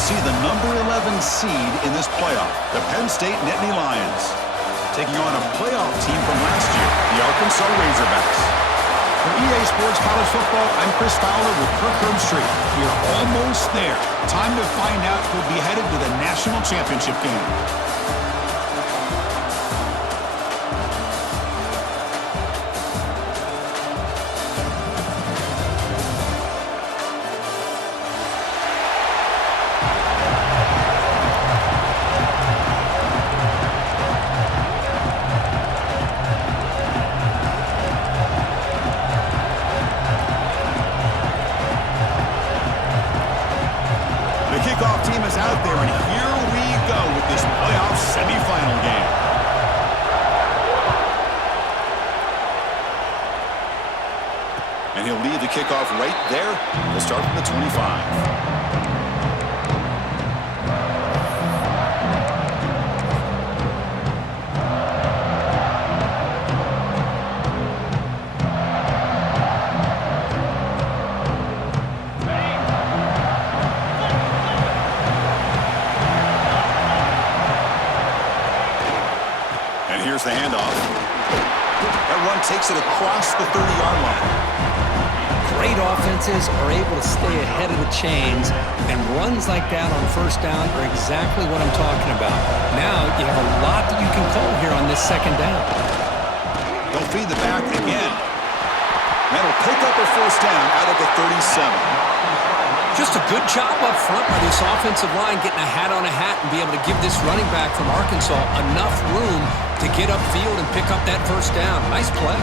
will see the number 11 seed in this playoff, the Penn State Nittany Lions, taking on a playoff team from last year, the Arkansas Razorbacks. For EA Sports College Football, I'm Chris Fowler with Kirk Herbstreit. We're almost there. Time to find out who'll be headed to the national championship game. Kickoff team is out there, and here we go with this playoff semifinal game. And he'll lead the kickoff right there. We'll start from the 25. Here's the handoff. That run takes it across the 30-yard line. Great offenses are able to stay ahead of the chains, and runs like that on first down are exactly what I'm talking about. Now you have a lot that you can call here on this second down. They'll feed the back again. That'll pick up a first down out of the 37. Just a good job up front by this offensive line, getting a hat on a hat and be able to give this running back from Arkansas enough room to get upfield and pick up that first down. Nice play.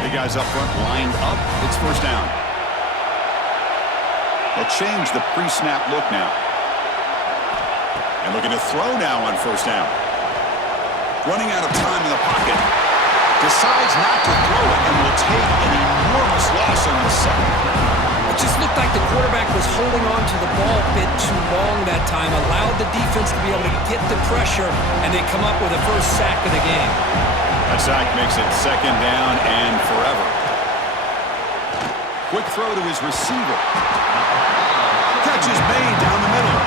Big guys up front lined up. It's first down. They'll change the pre-snap look now. And looking to throw now on first down. Running out of time in the pocket. Decides not to throw it and will take an enormous loss on the second. It just looked like the quarterback was holding on to the ball a bit too long that time, allowed the defense to be able to get the pressure, and they come up with a first sack of the game. That sack makes it second down and forever. Quick throw to his receiver. Catch is made down the middle.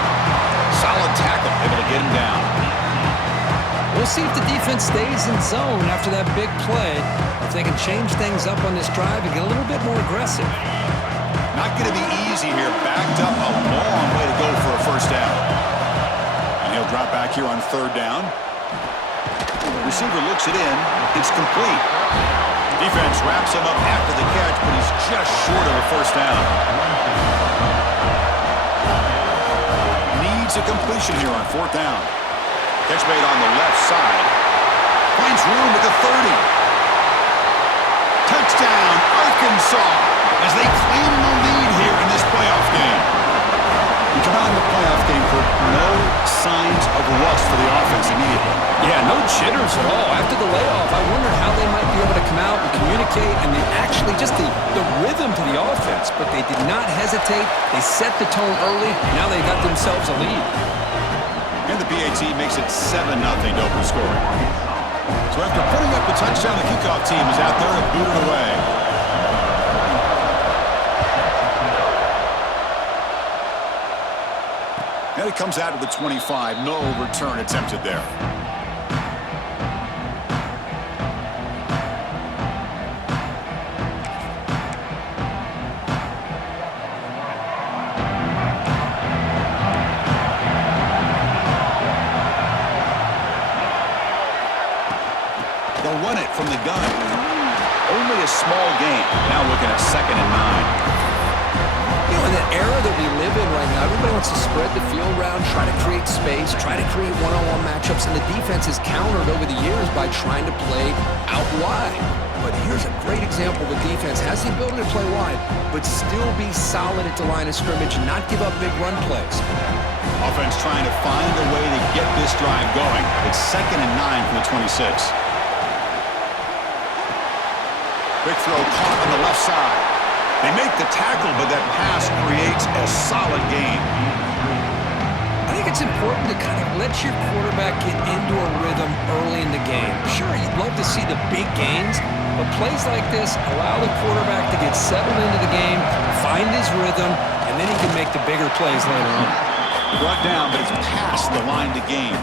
Solid tackle, able to get him down. We'll see if the defense stays in zone after that big play, if they can change things up on this drive and get a little bit more aggressive. Not going to be easy here. Backed up a long way to go for a first down. And he'll drop back here on third down. Receiver looks it in. It's complete. Defense wraps him up after the catch, but he's just short of a first down. Needs a completion here on fourth down. Catch made on the left side. Finds room at the 30. Touchdown, Arkansas, as they claim the lead here in this playoff game. We come out in the playoff game for no signs of rust for the offense immediately. Yeah, no jitters at all. After the layoff, I wondered how they might be able to come out and communicate, and they actually just the rhythm to the offense, but they did not hesitate. They set the tone early. Now they got themselves a lead. And the PAT makes it 7-0 to open scoring. So after putting up the touchdown, the kickoff team is out there and booted away. And it comes out of the 25. No return attempted there. They'll run it from the gun. Only a small gain. Now looking at 2nd and 9. You know, in the era that we live in right now, everybody wants to spread the field around, try to create space, try to create one-on-one matchups, and the defense has countered over the years by trying to play out wide. But here's a great example. The defense has the ability to play wide, but still be solid at the line of scrimmage and not give up big run plays. Offense trying to find a way to get this drive going. It's 2nd and 9 from the 26. Quick throw caught on the left side. They make the tackle, but that pass creates a solid gain. I think it's important to kind of let your quarterback get into a rhythm early in the game. Sure, you'd love to see the big gains, but plays like this allow the quarterback to get settled into the game, find his rhythm, and then he can make the bigger plays later on. Brought down, but it's past the line to gain.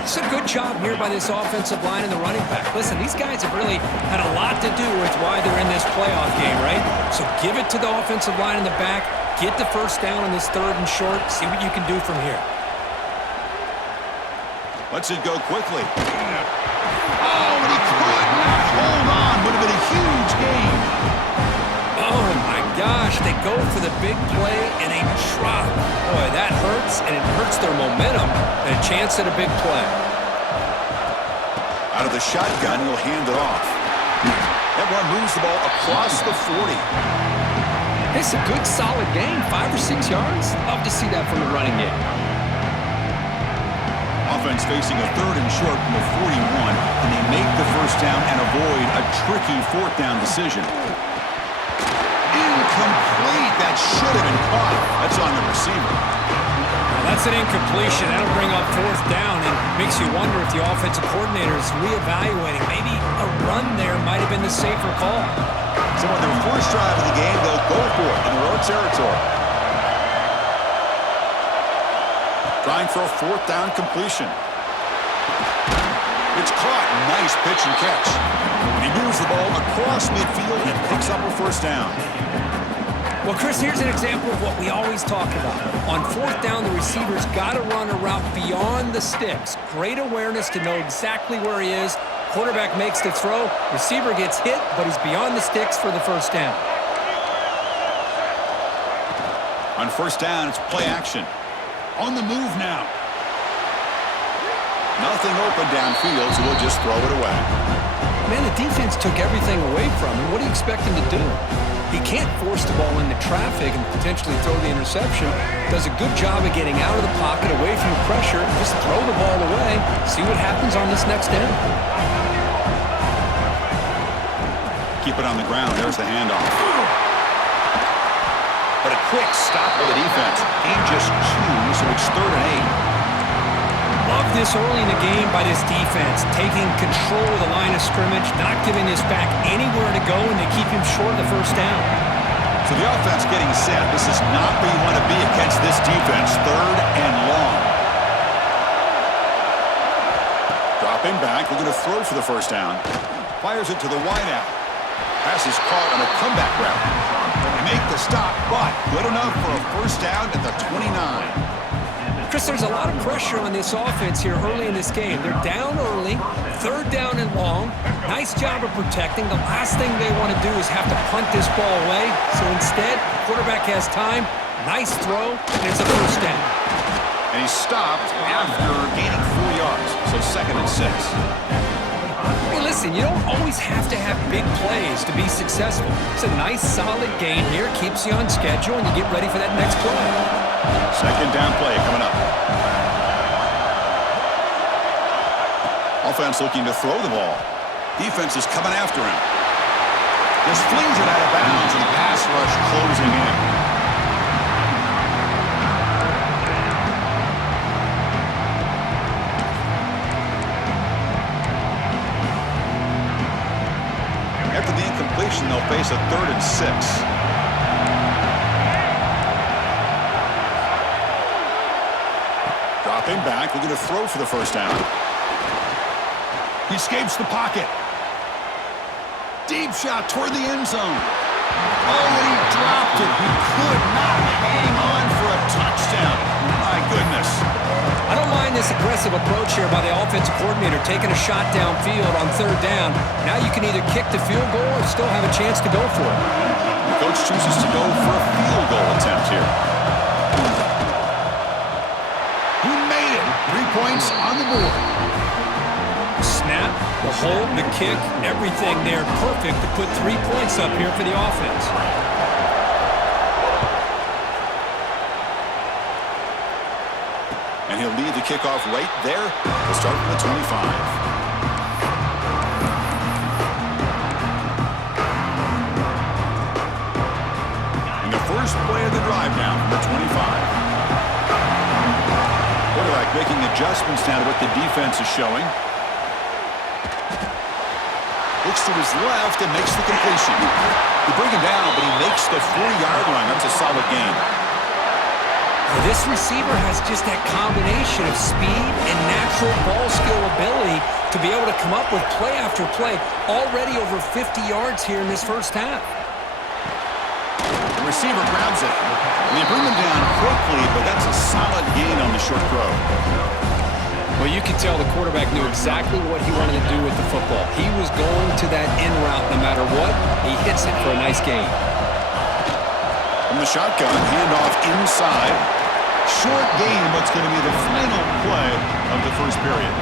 It's a good job here by this offensive line and the running back. Listen, these guys have really had a lot to do with why they're in this playoff game, right? So give it to the offensive line in the back. Get the first down on this 3rd and short. See what you can do from here. Lets it go quickly. Oh, and he could not hold on. Would have been a huge gain. Oh, my gosh. They go for the big play, and they drop. Boy, that hurts, and it hurts their momentum and a chance at a big play. Out of the shotgun, he'll hand it off. That one moves the ball across the 40. It's a good, solid gain, 5 or 6 yards. Love to see that from the running game. Offense facing a 3rd and short from the 41, and they make the first down and avoid a tricky 4th down decision. Incomplete. That should have been caught. That's on the receiver. Now that's an incompletion. That'll bring up 4th down and makes you wonder if the offensive coordinator is reevaluating. Maybe a run there might have been the safer call. So on their first drive of the game, they'll go for it in their own territory. Trying for a 4th down completion. It's caught. Nice pitch and catch. And he moves the ball across midfield and picks up a first down. Well, Chris, here's an example of what we always talk about. On 4th down, the receiver's got to run a route beyond the sticks. Great awareness to know exactly where he is. Quarterback makes the throw. Receiver gets hit, but he's beyond the sticks for the first down. On first down, it's play action. On the move now. Nothing open downfield, so we'll just throw it away. Man, the defense took everything away from him. What do you expect him to do? He can't force the ball into traffic and potentially throw the interception. Does a good job of getting out of the pocket, away from the pressure. Just throw the ball away. See what happens on this next down. Keep it on the ground. There's the handoff. But a quick stop by the defense. Game just 2, so it's 3rd and 8. Love this early in the game by this defense, taking control of the line of scrimmage, not giving this back anywhere to go, and they keep him short of the first down. So the offense getting set. This is not where you want to be against this defense. 3rd and long. Dropping back. We're going to throw for the first down. Fires it to the wideout. Pass is caught on a comeback route. They make the stop, but good enough for a first down at the 29. Chris, there's a lot of pressure on this offense here early in this game. They're down early, 3rd down and long. Nice job of protecting. The last thing they want to do is have to punt this ball away. So instead, quarterback has time. Nice throw, and it's a first down. And he stopped after gaining 4 yards, so 2nd and 6. Hey, listen, you don't always have to have big plays to be successful. It's a nice, solid gain here. Keeps you on schedule, and you get ready for that next play. 2nd down play coming up. Offense looking to throw the ball. Defense is coming after him. Just flings it out of bounds, and the pass rush closing in. After the incompletion, they'll face a 3rd and 6. Dropping back, we're going to throw for the first down. He escapes the pocket. Deep shot toward the end zone. Oh, and he dropped it. He could not hang on for a touchdown. My goodness. I don't mind this aggressive approach here by the offensive coordinator, taking a shot downfield on 3rd down. Now you can either kick the field goal or still have a chance to go for it. The coach chooses to go for a field goal attempt here. He made it. 3 points on the board. Snap, the hold, the kick, everything there perfect to put 3 points up here for the offense. And he'll lead the kickoff right there. We'll start from the 25. And the first play of the drive now from the 25. making adjustments now to what the defense is showing. Looks to his left and makes the completion. They bring him down, but he makes the 40-yard line. That's a solid gain. This receiver has just that combination of speed and natural ball skill ability to be able to come up with play after play. Already over 50 yards here in this first half. The receiver grabs it. And they bring him down quickly, but that's a solid gain on the short throw. Well, you can tell the quarterback knew exactly what he wanted to do with the football. He was going to that in route no matter what. He hits it for a nice gain. From the shotgun, handoff inside. Short gain, what's going to be the final play of the first period.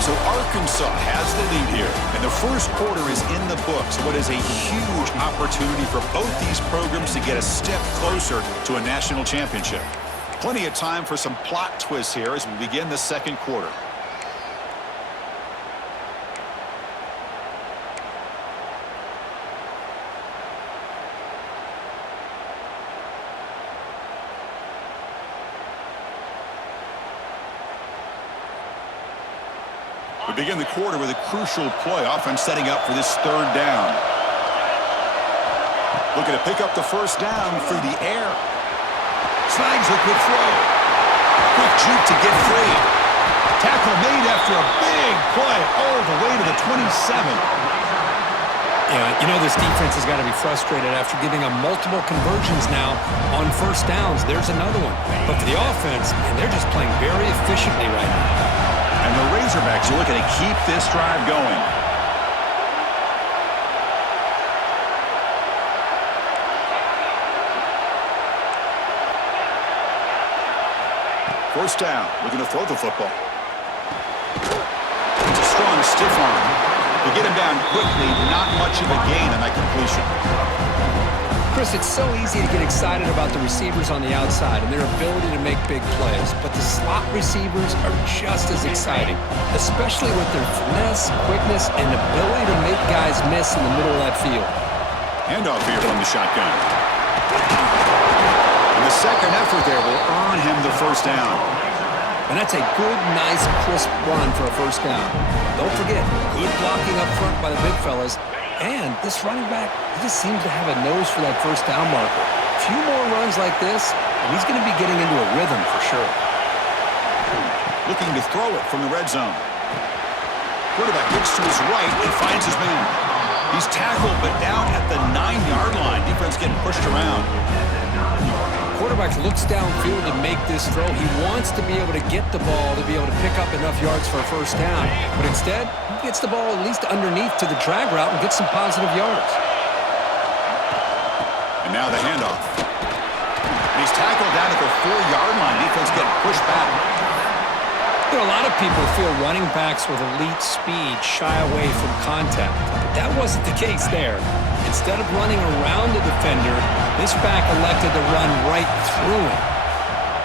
So Arkansas has the lead here, and the first quarter is in the books. What is a huge opportunity for both these programs to get a step closer to a national championship. Plenty of time for some plot twists here as we begin the second quarter. We begin the quarter with a crucial play. Offense setting up for this third down. Looking to pick up the first down through the air. Snags a good throw. Quick juke to get free. Tackle made after a big play all the way to the 27. Yeah, you know this defense has got to be frustrated after giving them multiple conversions now on first downs. There's another one. But for the offense, man, they're just playing very efficiently right now. And the Razorbacks are looking to keep this drive going. First down, looking to throw the football. It's a strong stiff arm. To get him down quickly, not much of a gain on that completion. Chris, it's so easy to get excited about the receivers on the outside and their ability to make big plays, but the slot receivers are just as exciting, especially with their finesse, quickness, and ability to make guys miss in the middle of that field. Handoff here from the shotgun. And the second effort there will earn him the first down. And that's a good, nice, crisp run for a first down. Don't forget, good blocking up front by the big fellas. And this running back, he just seems to have a nose for that first down marker. A few more runs like this, and he's going to be getting into a rhythm for sure. Looking to throw it from the red zone. Quarterback looks to his right and finds his man. He's tackled, but down at the 9-yard line. Defense getting pushed around. Quarterback looks downfield to make this throw. He wants to be able to get the ball to be able to pick up enough yards for a first down. But instead, he gets the ball at least underneath to the drag route and gets some positive yards. And now the handoff. And he's tackled down at the 4-yard line. Defense getting pushed back. You know, a lot of people feel running backs with elite speed shy away from contact. But that wasn't the case there. Instead of running around the defender, this back elected to run right through him.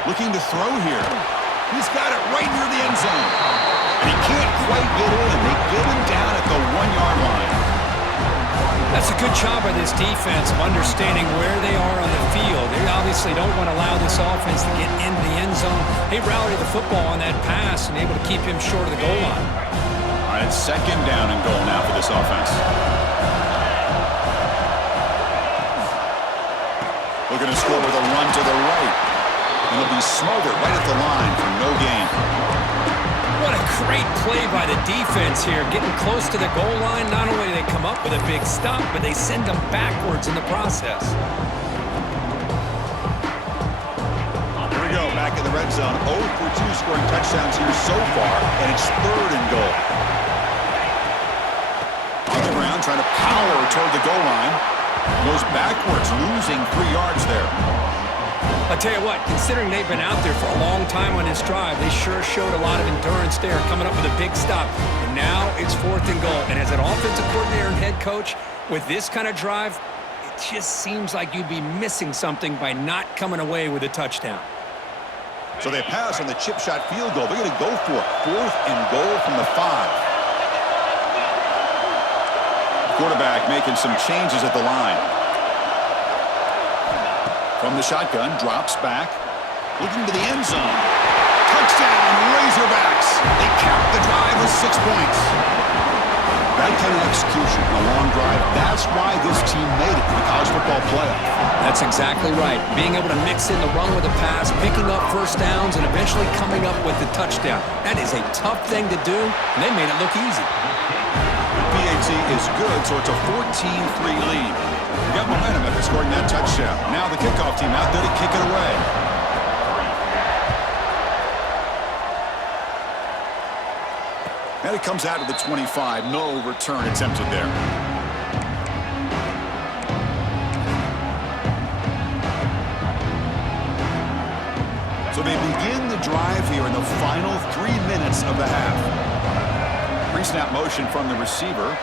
Looking to throw here. He's got it right near the end zone. And he can't quite get in. They get him down at the 1-yard line. That's a good job by this defense of understanding where they are on the field. They obviously don't want to allow this offense to get into the end zone. They rallied the football on that pass and able to keep him short of the goal line. All right, it's second down and goal now for this offense. Looking to score with a run to the right. And he'll be smothered right at the line for no gain. What a great play by the defense here. Getting close to the goal line, not only do they come up with a big stop, but they send them backwards in the process. Here we go, back in the red zone. 0 for 2 scoring touchdowns here so far, and it's third and goal. On the ground, trying to power toward the goal line. Goes backwards, losing 3 yards there. I'll tell you what, considering they've been out there for a long time on this drive, they sure showed a lot of endurance there, coming up with a big stop. And now it's fourth and goal. And as an offensive coordinator and head coach, with this kind of drive, it just seems like you'd be missing something by not coming away with a touchdown. So they pass on the chip shot field goal. They're going to go for it. Fourth and goal from the 5. Quarterback making some changes at the line. From the shotgun, drops back. Looking to the end zone. Touchdown, Razorbacks. They cap the drive with 6 points. That kind of execution in a long drive, that's why this team made it to the college football playoff. That's exactly right. Being able to mix in the run with a pass, picking up first downs, and eventually coming up with the touchdown. That is a tough thing to do, and they made it look easy. The PAT is good, so it's a 14-3 lead. We got momentum after scoring that touchdown. Now the kickoff team out there to kick it away. And it comes out to the 25. No return attempted there. So they begin the drive here in the final 3 minutes of the half. Pre-snap motion from the receiver.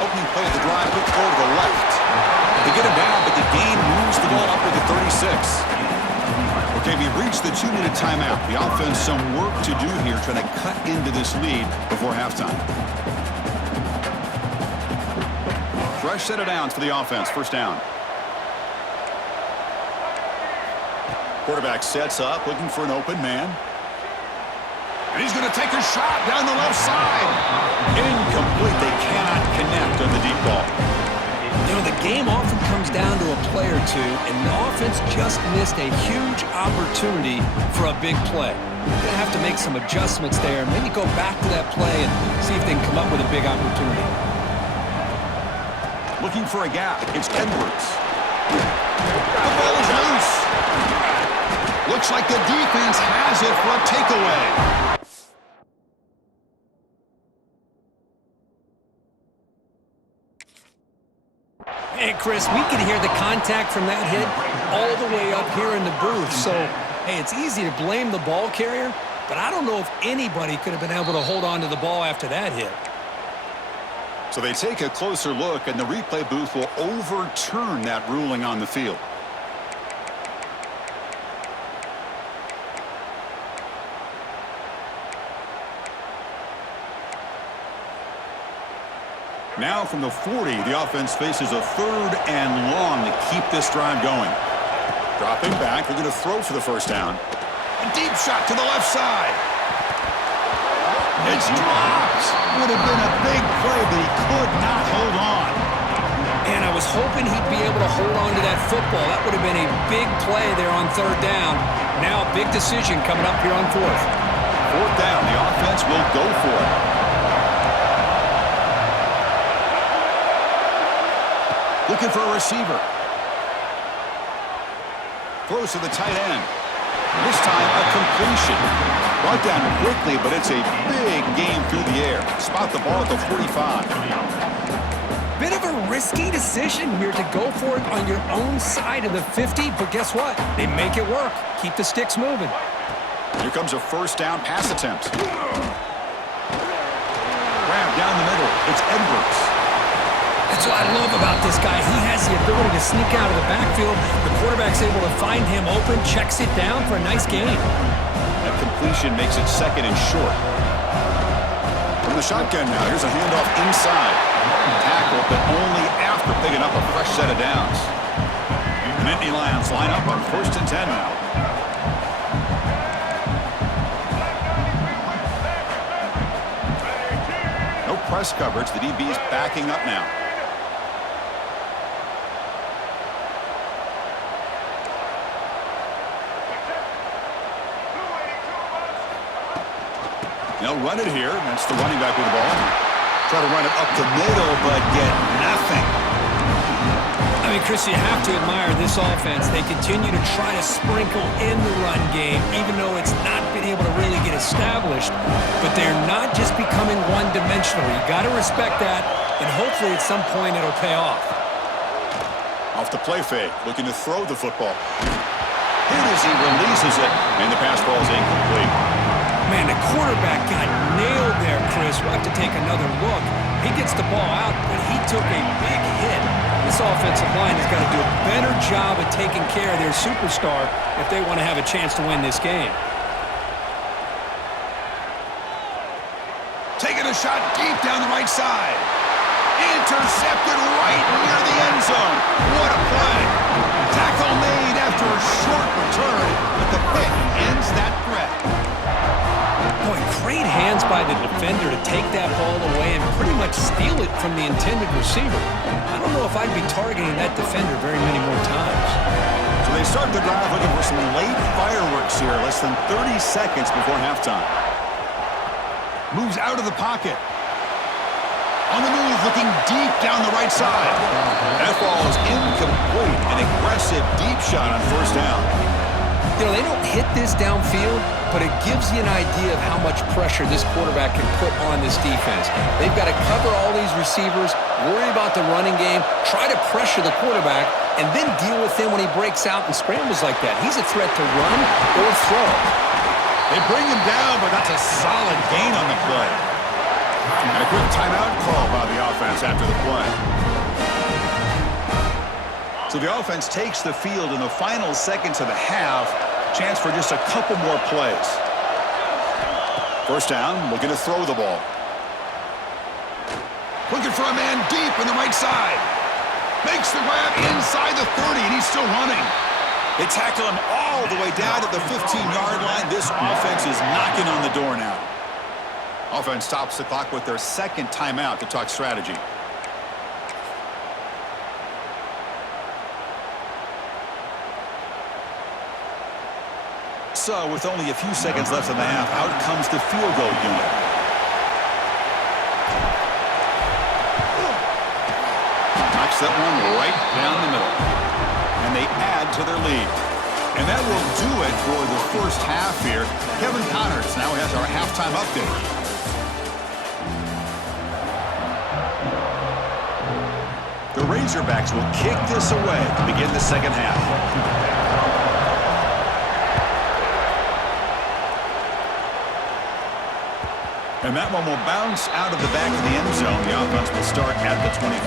Opening play of the drive, quick throw to the left. They get him down, but the gain moves the ball up to the 36. Okay, we've reached the 2-minute timeout. The offense some work to do here, trying to cut into this lead before halftime. Fresh set of downs for the offense. First down. Quarterback sets up, looking for an open man. And he's going to take a shot down the left side. Incomplete. They cannot connect on the deep ball. You know, the game often comes down to a play or two, and the offense just missed a huge opportunity for a big play. They're going to have to make some adjustments there, maybe go back to that play and see if they can come up with a big opportunity. Looking for a gap. It's Edwards. The ball is loose. Looks like the defense has it for a takeaway. Hey, Chris, we can hear the contact from that hit all the way up here in the booth. So, hey, it's easy to blame the ball carrier, but I don't know if anybody could have been able to hold on to the ball after that hit. So they take a closer look, and the replay booth will overturn that ruling on the field. Now from the 40, the offense faces a 3rd and long to keep this drive going. Dropping back, they're going to throw for the first down. A deep shot to the left side. It's dropped. Would have been a big play, but he could not hold on. And I was hoping he'd be able to hold on to that football. That would have been a big play there on 3rd down. Now a big decision coming up here on 4th. 4th down, the offense will go for it. Looking for a receiver. Throws to the tight end. This time a completion. Brought down quickly, but it's a big game through the air. Spot the ball at the 45. Bit of a risky decision here to go for it on your own side of the 50, but guess what? They make it work. Keep the sticks moving. Here comes a first down pass attempt. Grab down the middle. It's Edwards. That's what I love about this guy. He has the ability to sneak out of the backfield. The quarterback's able to find him open, checks it down for a nice gain. That completion makes it 2nd and short. From the shotgun now, here's a handoff inside. Tackle, but only after picking up a fresh set of downs. The Nittany Lions line up on 1st and 10 now. No press coverage. The DB's backing up now. They'll run it here. That's the running back with the ball. Try to run it up the middle, but get nothing. I mean, Chris, you have to admire this offense. They continue to try to sprinkle in the run game, even though it's not been able to really get established. But they're not just becoming one-dimensional. You got to respect that, and hopefully at some point it'll pay off. Off the play fake, looking to throw the football. Hit as he releases it, and the pass ball is incomplete. Man, the quarterback got nailed there, Chris. We'll have to take another look. He gets the ball out, but he took a big hit. This offensive line has got to do a better job of taking care of their superstar if they want to have a chance to win this game. Taking a shot deep down the right side. Intercepted right near the end zone. What a play. Tackle made after a short return, but the pick ends that threat. Boy, great hands by the defender to take that ball away and pretty much steal it from the intended receiver. I don't know if I'd be targeting that defender very many more times. So they start the drive looking for some late fireworks here, less than 30 seconds before halftime. Moves out of the pocket. On the move, looking deep down the right side. That ball is incomplete. An aggressive deep shot on first down. You know, they don't hit this downfield, but it gives you an idea of how much pressure this quarterback can put on this defense. They've got to cover all these receivers, worry about the running game, try to pressure the quarterback, and then deal with him when he breaks out and scrambles like that. He's a threat to run or throw. They bring him down, but that's a solid gain on the play. And a quick timeout call by the offense after the play. So the offense takes the field in the final seconds of the half. Chance for just a couple more plays. First down, looking to throw the ball. Looking for a man deep in the right side. Makes the grab inside the 30, and he's still running. They tackle him all the way down to the 15-yard line. This offense is knocking on the door now. Offense stops the clock with their second timeout to talk strategy. So, with only a few seconds left in the half, out comes the field goal unit. Knocks that one right down the middle. And they add to their lead. And that will do it for the first half here. Kevin Connors now has our halftime update. The Razorbacks will kick this away to begin the second half. And that one will bounce out of the back of the end zone. The offense will start at the 25.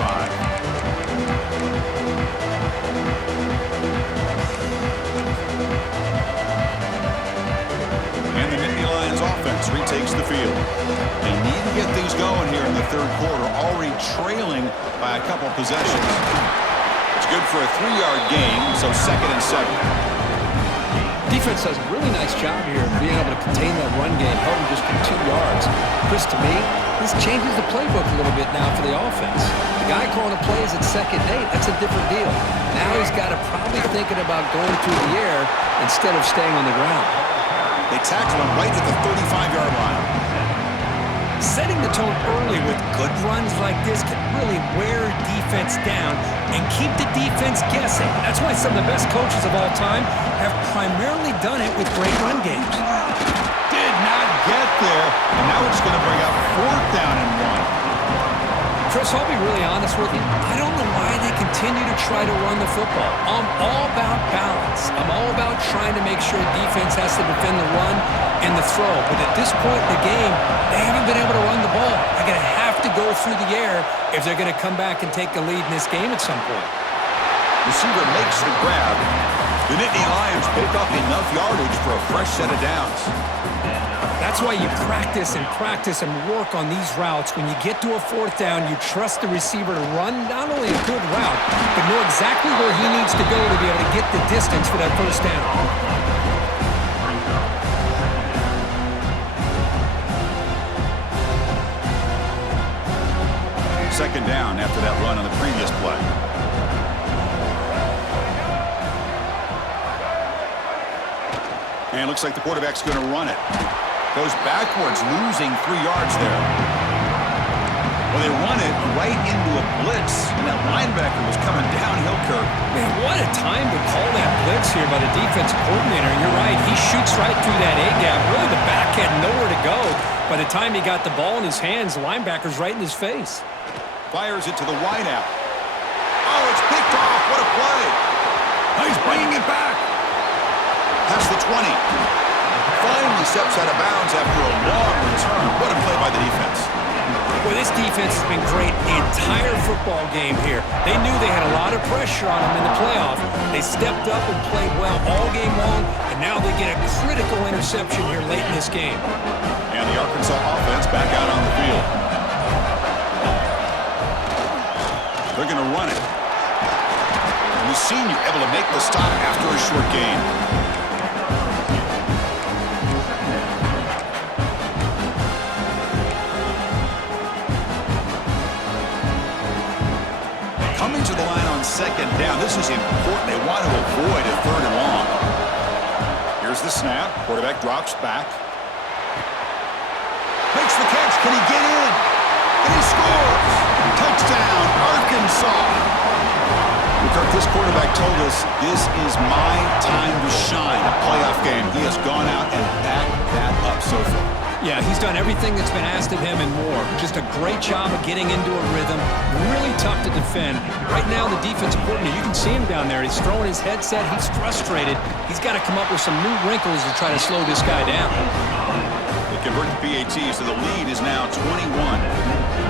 And the Nittany Lions offense retakes the field. They need to get things going here in the third quarter, already trailing by a couple possessions. It's good for a 3-yard gain, so 2nd and 7. Defense does a really nice job here of being able to contain that run game, held him just for 2 yards. Chris, to me, this changes the playbook a little bit now for the offense. The guy calling the plays at 2nd and 8, that's a different deal. Now he's got to probably thinking about going through the air instead of staying on the ground. They tackle him right at the 35-yard line. Setting the tone early with good runs like this can really wear defense down and keep the defense guessing. That's why some of the best coaches of all time have primarily done it with great run games. Did not get there, and now it's going to bring up 4th down and 1. Chris, I'll be really honest with you. I don't know why they continue to try to run the football. I'm all about balance. I'm all about trying to make sure defense has to defend the run and the throw. But at this point in the game, they haven't been able to run the ball. They're going to have to go through the air if they're going to come back and take the lead in this game at some point. Receiver makes the grab. The Nittany Lions pick up enough yardage for a fresh set of downs. That's why you practice and work on these routes. When you get to a 4th down, you trust the receiver to run not only a good route, but know exactly where he needs to go to be able to get the distance for that first down. 2nd down after that run on the previous play. And it looks like the quarterback's going to run it. Goes backwards, losing 3 yards there. Well, they run it right into a blitz, and that linebacker was coming downhill curve. Man, what a time to call that blitz here by the defensive coordinator. And you're right, he shoots right through that A-gap. Really, the back had nowhere to go. By the time he got the ball in his hands, the linebacker's right in his face. Fires it to the wideout. Oh, it's picked off. What a play. He's bringing it back. Past the 20. Finally steps out of bounds after a long return. What a play by the defense. Well, this defense has been great the entire football game here. They knew they had a lot of pressure on them in the playoff. They stepped up and played well all game long, and now they get a critical interception here late in this game. And the Arkansas offense back out on the field. senior able to make the stop after a short gain. Coming to the line on second down. This is important. They want to avoid a third and long. Here's the snap. Quarterback drops back. Makes the catch. Can he get in? And he scores. Touchdown, Arkansas. Kirk, this quarterback told us this is my time to shine. A playoff game. He has gone out and backed that up so far. Yeah, he's done everything that's been asked of him and more. Just a great job of getting into a rhythm. Really tough to defend. Right now, the defensive coordinator, you can see him down there. He's throwing his headset. He's frustrated. He's got to come up with some new wrinkles to try to slow this guy down. They convert the PAT, so the lead is now 21.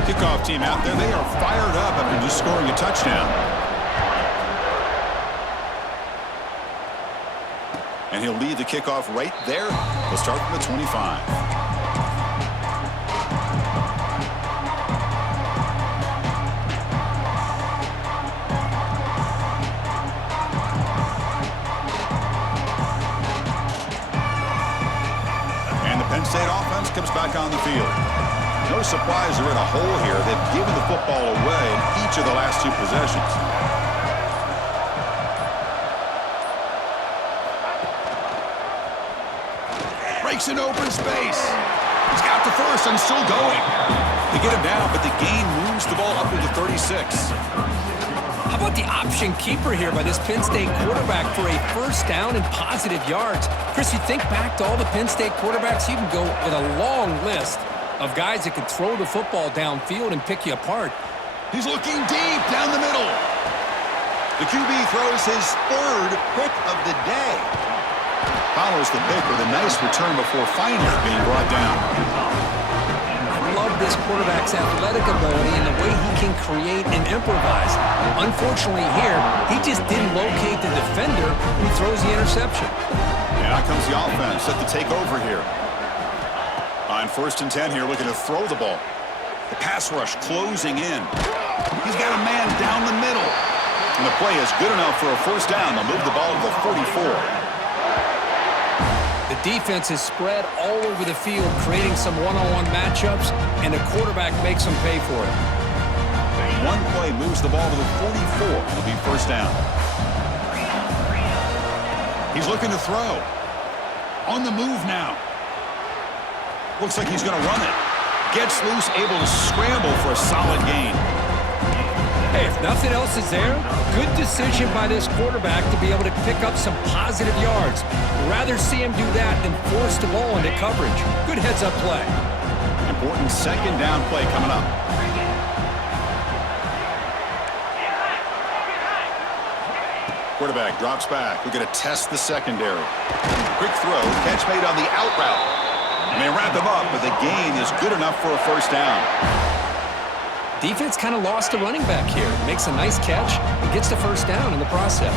Kickoff team out there. They are fired up after just scoring a touchdown. And he'll lead the kickoff right there. We'll start from the 25. Penn State offense comes back on the field. No surprise they're in a hole here. They've given the football away in each of the last two possessions. Breaks in open space. He's got the first and still going. They get him down, but the gain moves the ball up to the 36. How about the option keeper here by this Penn State quarterback for a first down and positive yards? Chris, you think back to all the Penn State quarterbacks, you can go with a long list of guys that can throw the football downfield and pick you apart. He's looking deep down the middle. The QB throws his third pick of the day. Follows the pick with a nice return before finally being brought down. Love this quarterback's athletic ability and the way he can create and improvise. Unfortunately here, he just didn't locate the defender who throws the interception. And out comes the offense set to take over here. On 1st and 10 here, looking to throw the ball. The pass rush closing in. He's got a man down the middle. And the play is good enough for a first down. They'll move the ball to the 44. The defense is spread all over the field, creating some one-on-one matchups, and the quarterback makes them pay for it. One play moves the ball to the 44. It'll be first down. He's looking to throw. On the move now. Looks like he's going to run it. Gets loose, able to scramble for a solid gain. Hey, if nothing else is there, good decision by this quarterback to be able to pick up some positive yards. Rather see him do that than force the ball into coverage. Good heads-up play. Important second down play coming up. Quarterback drops back. We're going to test the secondary. Quick throw, catch made on the out route. And they wrap him up, but the gain is good enough for a first down. Defense kind of lost the running back here. Makes a nice catch and gets the first down in the process.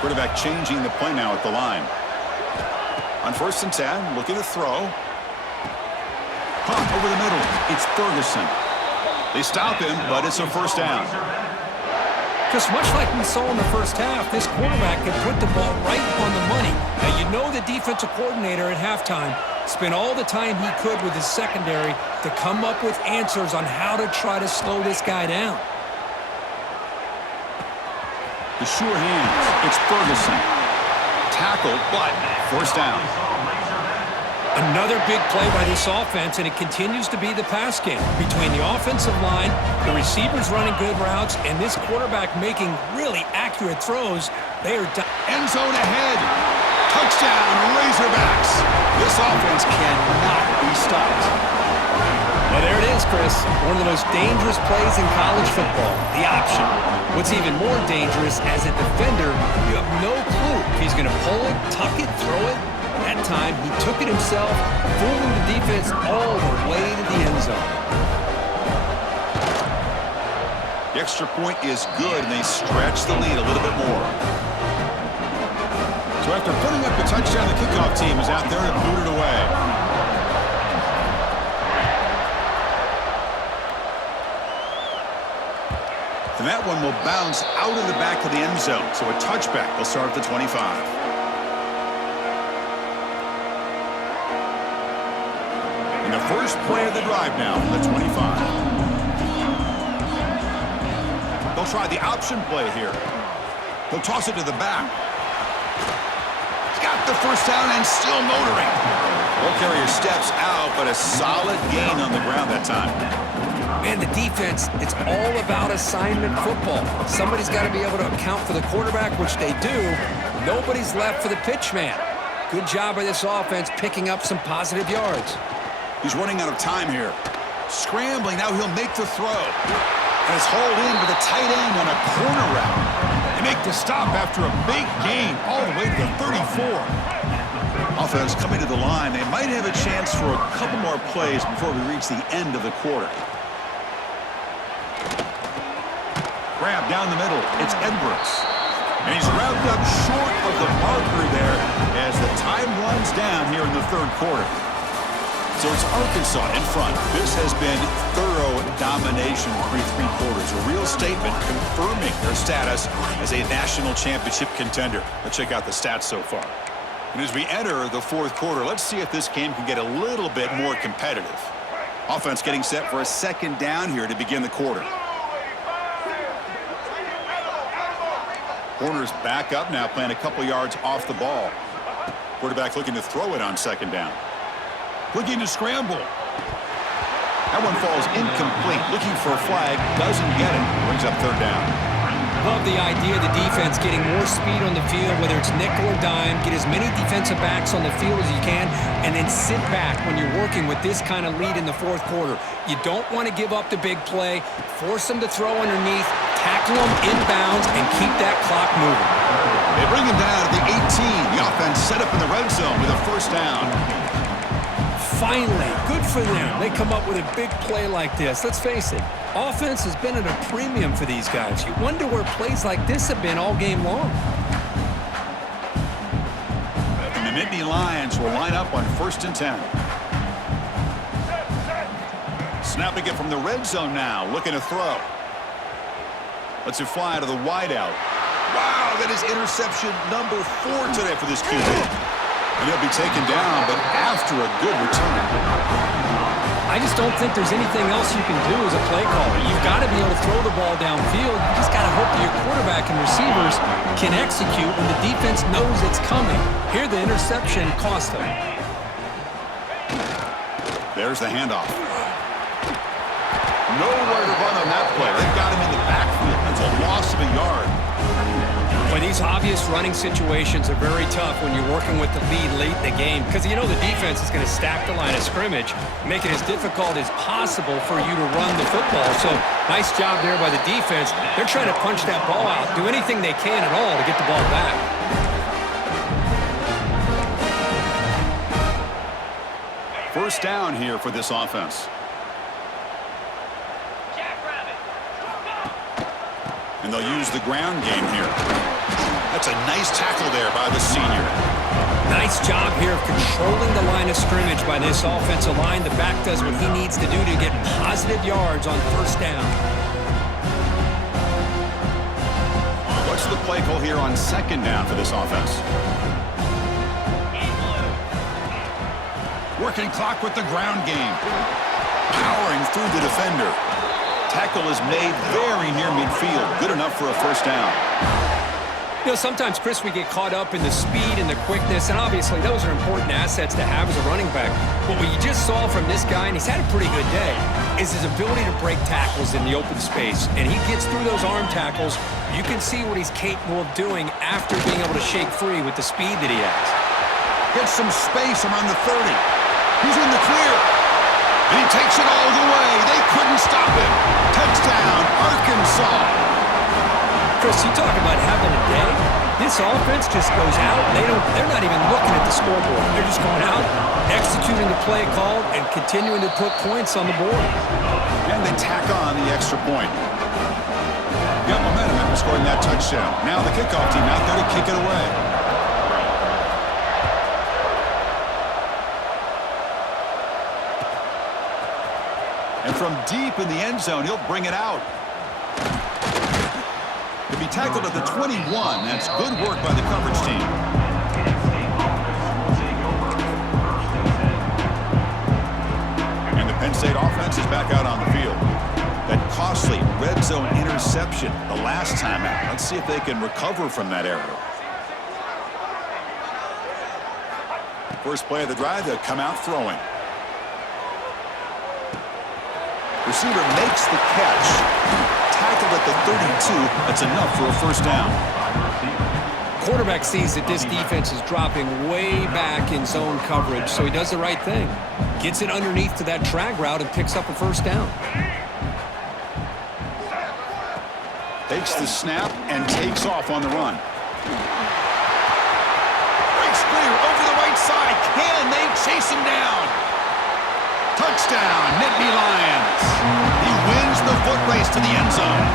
Quarterback changing the play now at the line. On 1st and 10, looking to throw. Pump over the middle. It's Ferguson. They stop him, but it's a first down. Just much like we saw in the first half, this quarterback can put the ball right on the money. Now, you know the defensive coordinator at halftime spent all the time he could with his secondary to come up with answers on how to try to slow this guy down. The sure hands. It's Ferguson. Tackle, but first down. Another big play by this offense, and it continues to be the pass game. Between the offensive line, the receivers running good routes, and this quarterback making really accurate throws, they are done. End zone ahead. Touchdown, Razorbacks. This offense cannot be stopped. Well, there it is, Chris. One of the most dangerous plays in college football, the option. What's even more dangerous, as a defender, you have no clue if he's going to pull it, tuck it, throw it. That time, he took it himself, fooling the defense all the way to the end zone. The extra point is good, and they stretch the lead a little bit more. So after putting up the touchdown, the kickoff team is out there to boot it away. And that one will bounce out of the back of the end zone. So a touchback will start at the 25. And the first play of the drive now from the 25. They'll try the option play here. They'll toss it to the back. He's got the first down and still motoring. Ball carrier steps out, but a solid gain on the ground that time. Man, the defense, it's all about assignment football. Somebody's got to be able to account for the quarterback, which they do. Nobody's left for the pitch man. Good job by this offense picking up some positive yards. He's running out of time here. Scrambling, now he'll make the throw. And it's hauled in with a tight end on a corner route. They make the stop after a big gain all the way to the 34. Offense coming to the line. They might have a chance for a couple more plays before we reach the end of the quarter. Grab down the middle. It's Edwards. And he's wrapped up short of the marker there as the time runs down here in the third quarter. So it's Arkansas in front. This has been thorough domination through three quarters. A real statement confirming their status as a national championship contender. Let's check out the stats so far. And as we enter the fourth quarter, let's see if this game can get a little bit more competitive. Offense getting set for a second down here to begin the quarter. Corners back up now, playing a couple yards off the ball. Quarterback looking to throw it on second down. Looking to scramble. That one falls incomplete. Looking for a flag. Doesn't get it. Brings up third down. Love the idea of the defense getting more speed on the field, whether it's nickel or dime. Get as many defensive backs on the field as you can, and then sit back when you're working with this kind of lead in the fourth quarter. You don't want to give up the big play. Force them to throw underneath. Tackle them inbounds and keep that clock moving. They bring him down at the 18. The offense set up in the red zone with a first down. Finally, good for them. They come up with a big play like this. Let's face it, offense has been at a premium for these guys. You wonder where plays like this have been all game long. And the Nittany Lions will line up on 1st and 10. Snapping it from the red zone now, looking to throw. Lets it fly to the wideout. Wow, that is interception number 4 today for this QB. And he'll be taken down, but after a good return. I just don't think there's anything else you can do as a play caller. You've got to be able to throw the ball downfield. You just got to hope that your quarterback and receivers can execute when the defense knows it's coming. Here, the interception cost them. There's the handoff. Nowhere to run on that play. They've got him in the backfield. That's a loss of a yard. Boy, these obvious running situations are very tough when you're working with the lead late in the game because you know the defense is going to stack the line of scrimmage, make it as difficult as possible for you to run the football. So nice job there by the defense. They're trying to punch that ball out, do anything they can at all to get the ball back. First down here for this offense. And they'll use the ground game here. That's a nice tackle there by the senior. Nice job here of controlling the line of scrimmage by this offensive line. The back does what he needs to do to get positive yards on first down. What's the play call here on second down for this offense? Working clock with the ground game. Powering through the defender. Tackle is made very near midfield. Good enough for a first down. You know, sometimes, Chris, we get caught up in the speed and the quickness, and obviously those are important assets to have as a running back. But what you just saw from this guy, and he's had a pretty good day, is his ability to break tackles in the open space. And he gets through those arm tackles. You can see what he's capable of doing after being able to shake free with the speed that he has. Gets some space around the 30. He's in the clear. And he takes it all the way. They couldn't stop him. Touchdown, Arkansas. Chris, you talk about having a day. This offense just goes out. They're not even looking at the scoreboard. They're just going out, executing the play called, and continuing to put points on the board. And they tack on the extra point. Got momentum after scoring that touchdown. Now the kickoff team out there to kick it away. And from deep in the end zone, he'll bring it out. be tackled at the 21. That's good work by the coverage team. And the Penn State offense is back out on the field. That costly red zone interception the last time out. Let's see if they can recover from that error. First play of the drive, they'll come out throwing. Receiver makes the catch. Tackled at the 32. That's enough for a first down. Quarterback sees that this defense is dropping way back in zone coverage, so he does the right thing. Gets it underneath to that drag route and picks up a first down. Takes the snap and takes off on the run. Breaks clear over the right side. Can they chase him down? Touchdown, Nittany Lions. He wins the foot race to the end zone.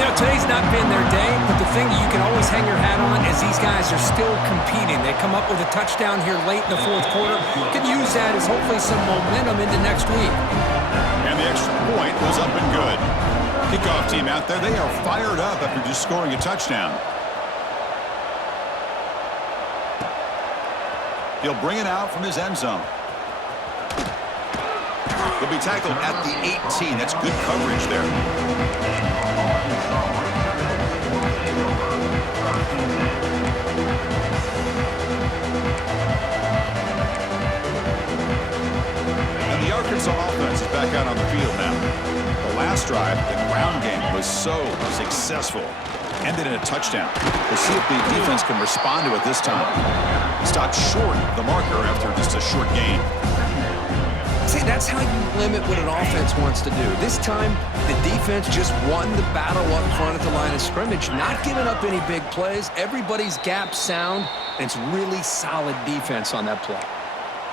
You know, today's not been their day, but the thing you can always hang your hat on is these guys are still competing. They come up with a touchdown here late in the fourth quarter. You can use that as hopefully some momentum into next week. And the extra point was up and good. Kickoff team out there, they are fired up after just scoring a touchdown. He'll bring it out from his end zone. He'll be tackled at the 18. That's good coverage there. And the Arkansas offense is back out on the field now. The last drive, the ground game was so successful. Ended in a touchdown. We'll see if the defense can respond to it this time. Stopped short of the marker after just a short gain. See, that's how you limit what an offense wants to do. This time, the defense just won the battle up front at the line of scrimmage, not giving up any big plays. Everybody's gap sound, and it's really solid defense on that play.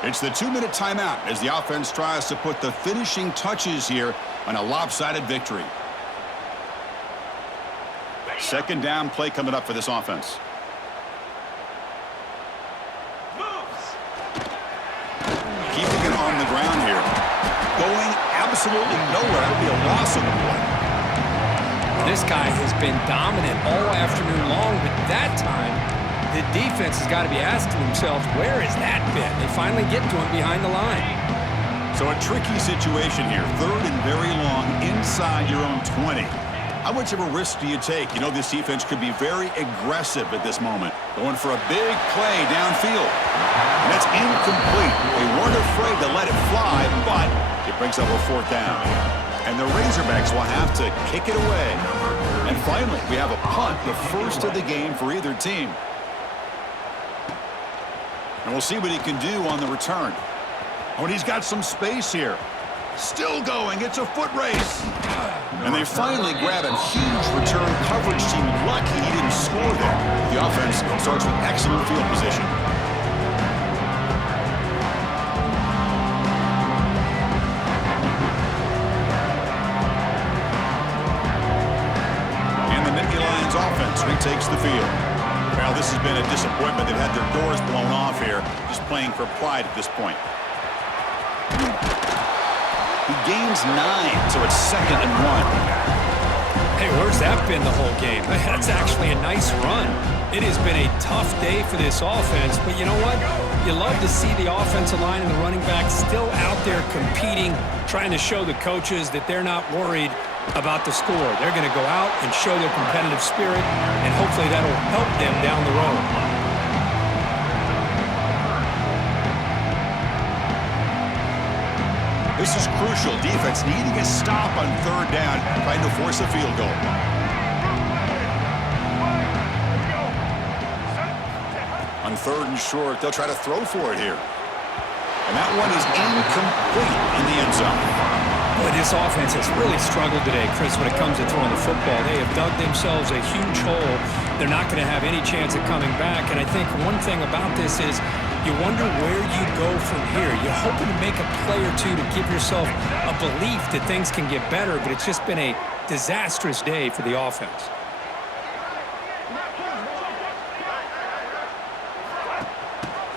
It's the 2-minute timeout as the offense tries to put the finishing touches here on a lopsided victory. Second down play coming up for this offense. Keeping it on the ground here. Going absolutely nowhere. That would be a loss on the play. This guy has been dominant all afternoon long, but that time, the defense has got to be asking themselves, where has that been? They finally get to him behind the line. So a tricky situation here. Third and very long inside your own 20. How much of a risk do you take? You know this defense could be very aggressive at this moment. Going for a big play downfield. And that's incomplete. They weren't afraid to let it fly, but it brings up a fourth down. And the Razorbacks will have to kick it away. And finally, we have a punt, the first of the game for either team. And we'll see what he can do on the return. Oh, and he's got some space here. Still going. It's a foot race. And they finally grab a huge return coverage team. Lucky he didn't score there. The offense starts with excellent field position. And the Nittany Lions offense retakes the field. Well, this has been a disappointment. They've had their doors blown off here, just playing for pride at this point. He gains 9, so it's 2nd and 1. Hey, where's that been the whole game? That's actually a nice run. It has been a tough day for this offense, but you know what? You love to see the offensive line and the running back still out there competing, trying to show the coaches that they're not worried about the score. They're going to go out and show their competitive spirit, and hopefully that'll help them down the road. This is crucial. Defense needing a stop on third down, trying to force a field goal. On third and short, they'll try to throw for it here. And that one is incomplete in the end zone. Boy, this offense has really struggled today, Chris, when it comes to throwing the football. They have dug themselves a huge hole. They're not going to have any chance of coming back. And I think one thing about this is you wonder where you go from here. You're hoping to make a play or two to give yourself a belief that things can get better, but it's just been a disastrous day for the offense.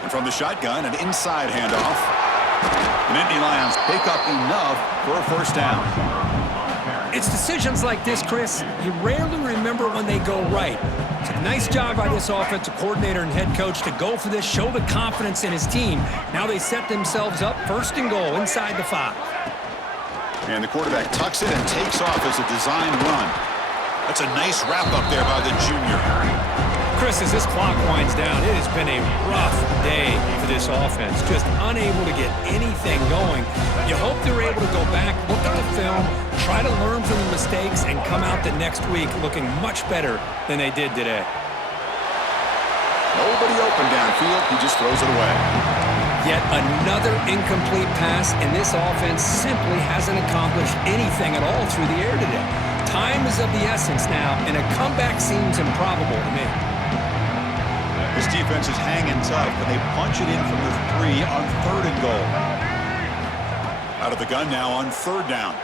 And from the shotgun, an inside handoff. The Nittany Lions pick up enough for a first down. It's decisions like this, Chris, you rarely remember when they go right. It's a nice job by this offensive coordinator and head coach to go for this, show the confidence in his team. Now they set themselves up 1st and goal inside the 5. And the quarterback tucks it and takes off as a design run. That's a nice wrap-up there by the junior. Chris, as this clock winds down, it has been a rough day for this offense. Just unable to get anything going. You hope they're able to go back, look at the film, try to learn from the mistakes, and come out the next week looking much better than they did today. Nobody open downfield. He just throws it away. Yet another incomplete pass, and this offense simply hasn't accomplished anything at all through the air today. Time is of the essence now, and a comeback seems improbable to me. This defense is hanging tough, and they punch it in from the 3 on 3rd and goal. Out of the gun now on 3rd down.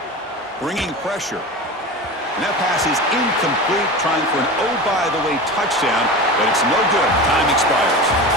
Bringing pressure. And that pass is incomplete, trying for an oh-by-the-way touchdown, but it's no good. Time expires.